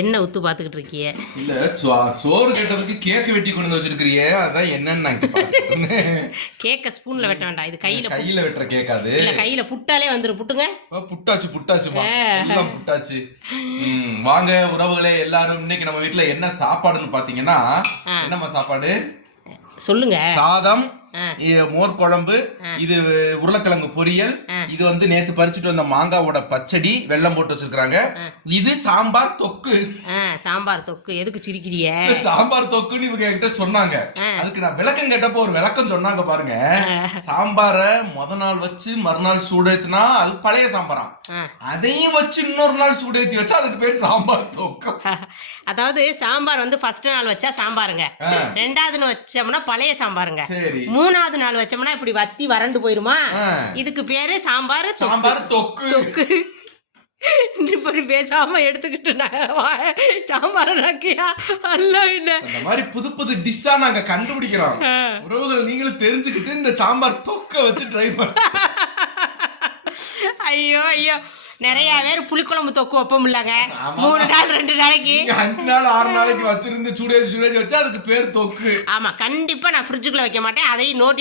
என்ன உத்து பார்த்துக்கிட்டு இருக்கிய? இல்ல சோறு கேட்டதுக்கு கேக் வெட்டி கொண்டு வந்து வச்சிருக்கிறியே, அதான் என்னன்னு கேக்க ஸ்பூன்ல வெட்ட வேண்டாம், இது கையில வெட்டுற கேக்காது. இல்ல கையில புட்டாலே வந்துரும். புட்டுங்க. புட்டாச்சுமா, எல்லாம் புட்டாச்சு. வாங்க உறவுகளே, எல்லாரும் இன்னைக்கு நம்ம வீட்டுல என்ன சாப்பாடுன்னு பாத்தீங்கன்னா, என்னம்மா சாப்பாடு சொல்லுங்க. சாதம், மோர் குழம்பு, இது உருளைக்கிழங்கு பொரியல், இது வந்து நேத்து பறிச்சுட்டு வந்த மாங்காவோட பச்சடி, வெல்லம் போட்டு வச்சிருக்காங்க. இது சாம்பார் தொக்கு. சாம்பார் தொக்கு எதுக்கு சிரிக்கிறிய? சாம்பார் தொக்குன்னு இவங்க என்கிட்ட சொன்னாங்க. அதுக்கு நான் விளக்கம் கேட்டப்போ ஒரு விளக்கம் சொன்னாங்க பாருங்க. சாம்பார முத நாள் வச்சு மறுநாள் சூடேத்தினா அது பழைய சாம்பாராம். அதையும் வச்சு இன்னொரு நாள் சூடேத்தி வச்சா அதுக்கு பேர் சாம்பார் தொக்கு. அதாவது சாம்பார் வந்து ஃபர்ஸ்ட் நாள் வச்சா சாம்பாருங்க, ரெண்டாவது நாள் வச்சோம்னா பழைய சாம்பாருங்க, மூணாவது நாள் வச்சோம்னா இப்படி வத்தி வறண்டு போயிருமா, இதுக்கு பேரு சாம்பார் தொக்கு. இப்படி பேசாம எடுத்துக்கிட்டு சாம்பார் அந்த மாதிரி புது புது டிஷ்ஷா நாங்க கண்டுபிடிக்கிறோம். உறவுகள் நீங்களும் தெரிஞ்சுக்கிட்டு இந்த சாம்பார் தொக்க வச்சு ட்ரை பண்ண. ஐயோ ஐயோ, நிறைய பேர் புளிக்குழம்பு தொக்கு வைப்போம் இல்லங்க, 3 நாள் 2 நாளைக்கு 5 நாள் 6 நாளைக்கு வச்சிருந்து சூடேஜ் வச்சா அதுக்கு பேர் தொக்கு. ஆமா, கண்டிப்பா நான் ஃப்ரிட்ஜுக்குள்ள வைக்க மாட்டேன். அதையும் நோட்டி